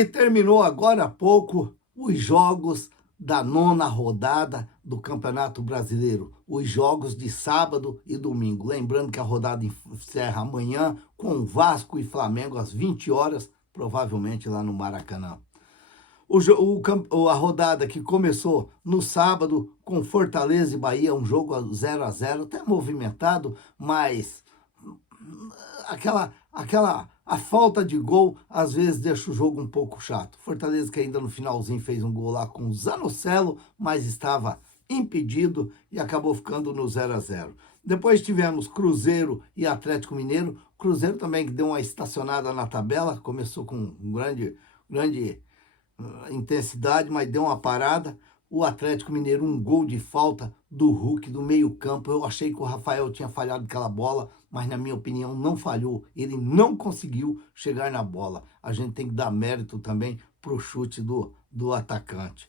E terminou agora há pouco os jogos da 9ª rodada do Campeonato Brasileiro, os jogos de sábado e domingo. Lembrando que a rodada encerra amanhã com Vasco e Flamengo às 20 horas, provavelmente lá no Maracanã. A rodada que começou no sábado com Fortaleza e Bahia, um jogo 0-0, até movimentado, mas a falta de gol às vezes deixa o jogo um pouco chato. Fortaleza que ainda no finalzinho fez um gol lá com o Zanocelo, mas estava impedido e acabou ficando no 0-0. Depois tivemos Cruzeiro e Atlético Mineiro. Cruzeiro também que deu uma estacionada na tabela, começou com grande intensidade, mas deu uma parada. O Atlético Mineiro, um gol de falta do Hulk do meio campo. Eu achei que o Rafael tinha falhado aquela bola, mas na minha opinião não falhou. Ele não conseguiu chegar na bola. A gente tem que dar mérito também para o chute do atacante.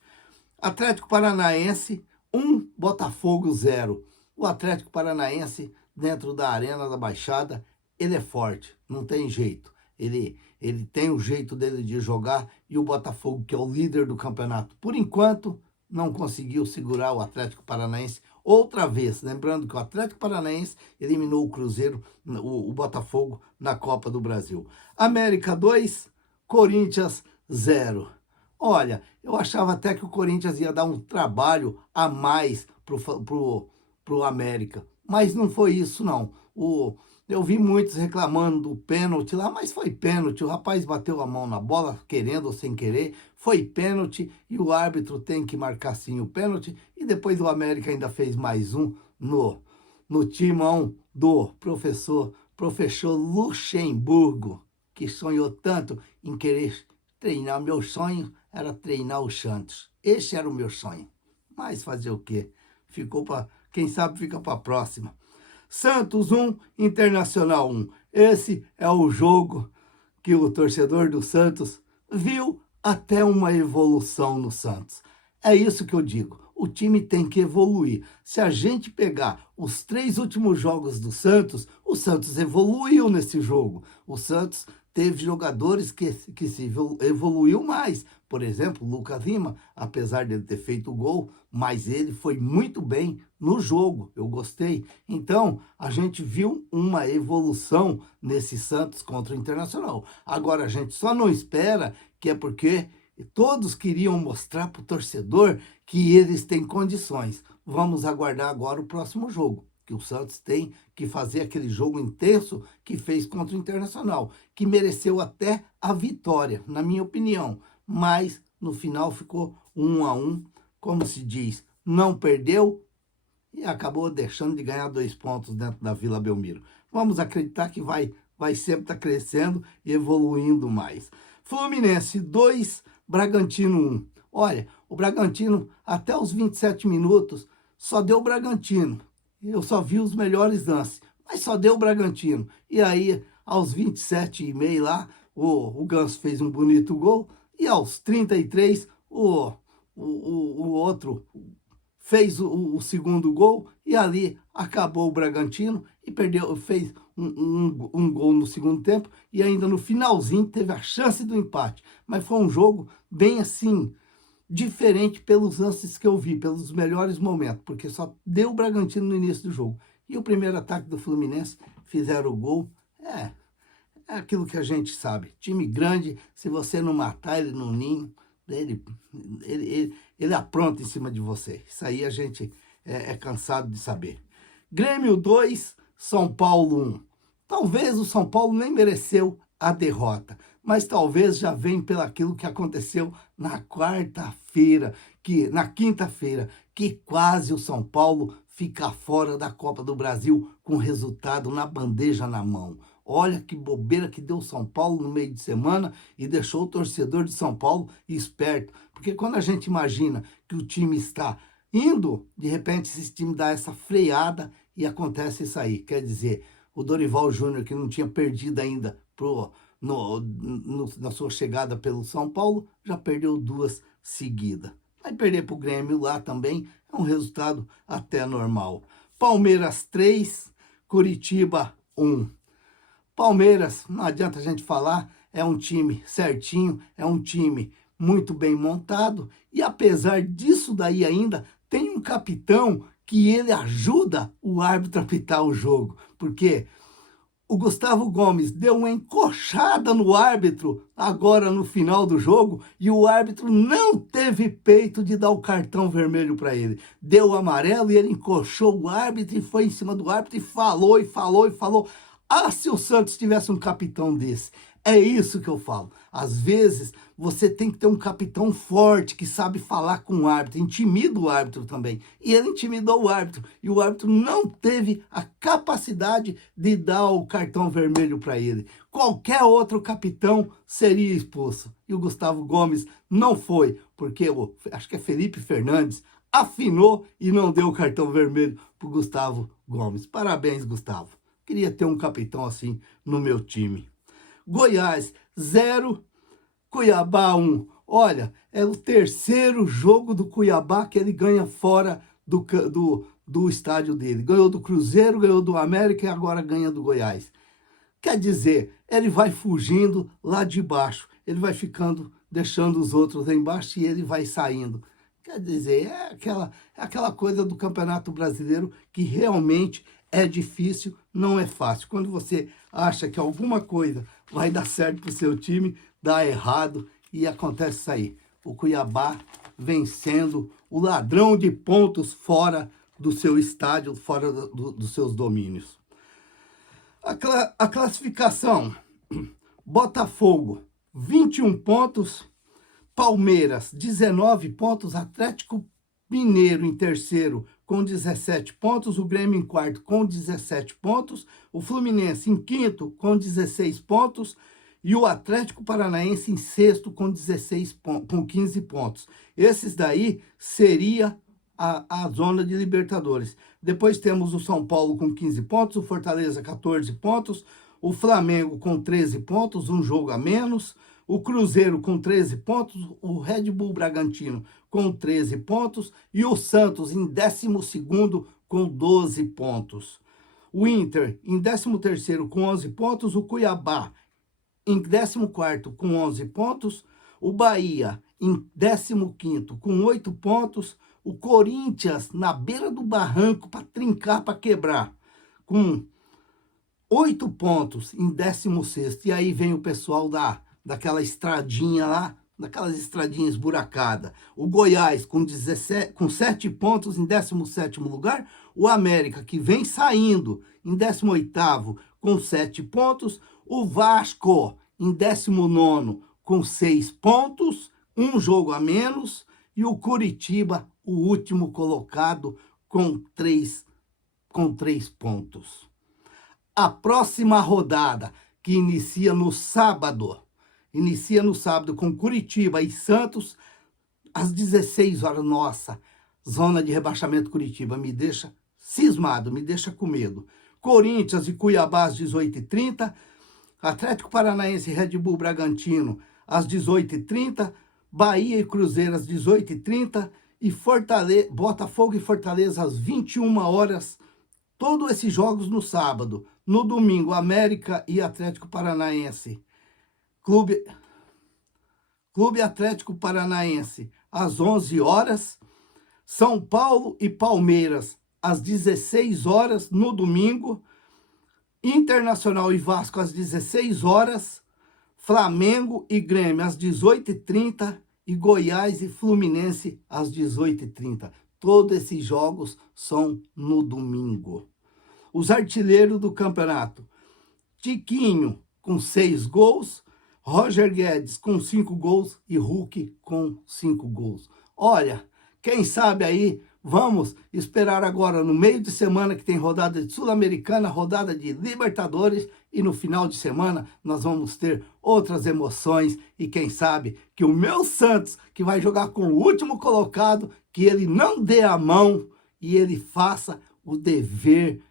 Atlético Paranaense 1, Botafogo 0. O Atlético Paranaense, dentro da Arena da Baixada, ele é forte, não tem jeito. Ele tem o jeito dele de jogar, e o Botafogo, que é o líder do campeonato, por enquanto, não conseguiu segurar o Atlético Paranaense outra vez. Lembrando que o Atlético Paranaense eliminou o Cruzeiro, o Botafogo, na Copa do Brasil. América 2, Corinthians 0. Olha, eu achava até que o Corinthians ia dar um trabalho a mais pro América, mas não foi isso, não. Eu vi muitos reclamando do pênalti lá, mas foi pênalti. O rapaz bateu a mão na bola, querendo ou sem querer. Foi pênalti e o árbitro tem que marcar sim o pênalti. E depois o América ainda fez mais um no timão do professor Luxemburgo, que sonhou tanto em querer treinar. Meu sonho era treinar o Santos. Esse era o meu sonho. Mas fazer o quê? Ficou para, quem sabe fica para a próxima. Santos 1, Internacional 1. Esse é o jogo que o torcedor do Santos viu até uma evolução no Santos. É isso que eu digo. O time tem que evoluir. Se a gente pegar os 3 últimos jogos do Santos, o Santos evoluiu nesse jogo. O Santos teve jogadores que se evoluiu mais. Por exemplo, o Lucas Lima, apesar de ele ter feito o gol, mas ele foi muito bem no jogo. Eu gostei. Então, a gente viu uma evolução nesse Santos contra o Internacional. Agora, a gente só não espera, que é porque todos queriam mostrar para o torcedor que eles têm condições. Vamos aguardar agora o próximo jogo, que o Santos tem que fazer aquele jogo intenso que fez contra o Internacional, que mereceu até a vitória, na minha opinião. Mas no final ficou 1-1, como se diz, não perdeu e acabou deixando de ganhar 2 pontos dentro da Vila Belmiro. Vamos acreditar que vai sempre estar crescendo e evoluindo mais. Fluminense 2, Bragantino 1. Olha, o Bragantino até os 27 minutos só deu o Bragantino. Eu só vi os melhores lances, mas só deu o Bragantino. E aí, aos 27,5 lá, o Ganso fez um bonito gol. E aos 33, o outro fez o segundo gol. E ali acabou o Bragantino e fez um gol no segundo tempo. E ainda no finalzinho teve a chance do empate. Mas foi um jogo bem assim, diferente pelos lances que eu vi, pelos melhores momentos, porque só deu o Bragantino no início do jogo. E o primeiro ataque do Fluminense, fizeram o gol. É aquilo que a gente sabe. Time grande, se você não matar ele no ninho, ele apronta em cima de você. Isso aí a gente é cansado de saber. Grêmio 2, São Paulo 1. Talvez o São Paulo nem mereceu a derrota, mas talvez já vem pelo aquilo que aconteceu na quinta-feira, que quase o São Paulo fica fora da Copa do Brasil com resultado na bandeja na mão. Olha que bobeira que deu o São Paulo no meio de semana e deixou o torcedor de São Paulo esperto. Porque quando a gente imagina que o time está indo, de repente esse time dá essa freada e acontece isso aí. Quer dizer, o Dorival Júnior, que não tinha perdido ainda na sua chegada pelo São Paulo, já perdeu 2 seguidas. Vai perder para o Grêmio lá também, é um resultado até normal. Palmeiras 3, Curitiba 1. Palmeiras, não adianta a gente falar, é um time certinho, é um time muito bem montado, e apesar disso daí ainda, tem um capitão que ele ajuda o árbitro a apitar o jogo, porque o Gustavo Gomes deu uma encoxada no árbitro agora no final do jogo e o árbitro não teve peito de dar o cartão vermelho para ele. Deu o amarelo e ele encoxou o árbitro e foi em cima do árbitro e falou e falou e falou. Ah, se o Santos tivesse um capitão desse. É isso que eu falo. Às vezes, você tem que ter um capitão forte que sabe falar com o árbitro, intimida o árbitro também. E ele intimidou o árbitro. E o árbitro não teve a capacidade de dar o cartão vermelho para ele. Qualquer outro capitão seria expulso. E o Gustavo Gomes não foi, porque acho que é Felipe Fernandes afinou e não deu o cartão vermelho para o Gustavo Gomes. Parabéns, Gustavo. Queria ter um capitão assim no meu time. Goiás 0, Cuiabá 1. Olha, é o terceiro jogo do Cuiabá que ele ganha fora do estádio dele. Ganhou do Cruzeiro, ganhou do América e agora ganha do Goiás. Quer dizer, ele vai fugindo lá de baixo. Ele vai ficando, deixando os outros lá embaixo e ele vai saindo. Quer dizer, é aquela coisa do Campeonato Brasileiro que realmente é difícil, não é fácil. Quando você acha que alguma coisa vai dar certo para o seu time, dá errado e acontece isso aí. O Cuiabá vencendo o ladrão de pontos fora do seu estádio, fora dos seus domínios. A classificação: Botafogo, 21 pontos, Palmeiras, 19 pontos, Atlético Mineiro em terceiro com 17 pontos, o Grêmio em quarto com 17 pontos, o Fluminense em quinto com 16 pontos e o Atlético Paranaense em sexto com 15 pontos. Esses daí seria a zona de Libertadores. Depois temos o São Paulo com 15 pontos, o Fortaleza 14 pontos, o Flamengo com 13 pontos, um jogo a menos, o Cruzeiro com 13 pontos, o Red Bull Bragantino com 13 pontos e o Santos em 12º com 12 pontos. O Inter em 13º com 11 pontos, o Cuiabá em 14º com 11 pontos, o Bahia em 15º com 8 pontos, o Corinthians na beira do barranco para trincar, para quebrar, com 8 pontos em 16º. E aí vem o pessoal daquela estradinha lá, daquelas estradinhas esburacada. O Goiás com 7 pontos em 17º lugar. O América, que vem saindo, em 18º com 7 pontos. O Vasco em 19º com 6 pontos, um jogo a menos. E o Curitiba, o último colocado, com 3 pontos. A próxima rodada, que inicia no sábado com Curitiba e Santos, às 16 horas. Nossa, zona de rebaixamento Curitiba, me deixa cismado, me deixa com medo. Corinthians e Cuiabá às 18h30, Atlético Paranaense e Red Bull Bragantino às 18h30, Bahia e Cruzeiro às 18h30 e Botafogo e Fortaleza às 21 horas. Todos esses jogos no sábado. No domingo, América e Atlético Paranaense. Clube Atlético Paranaense às 11 horas. São Paulo e Palmeiras às 16 horas no domingo. Internacional e Vasco às 16 horas. Flamengo e Grêmio às 18h30 e Goiás e Fluminense às 18h30. Todos esses jogos são no domingo. Os artilheiros do campeonato: Tiquinho com 6 gols, Roger Guedes com 5 gols e Hulk com 5 gols. Olha, quem sabe aí, vamos esperar agora no meio de semana que tem rodada de Sul-Americana, rodada de Libertadores e no final de semana nós vamos ter outras emoções e quem sabe que o meu Santos, que vai jogar com o último colocado, que ele não dê a mão e ele faça o dever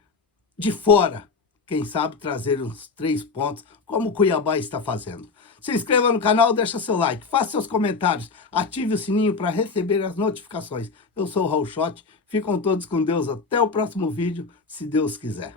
de fora. Quem sabe trazer uns 3 pontos, como o Cuiabá está fazendo. Se inscreva no canal, deixa seu like, faça seus comentários, ative o sininho para receber as notificações. Eu sou o Raul Schott, ficam todos com Deus, até o próximo vídeo, se Deus quiser.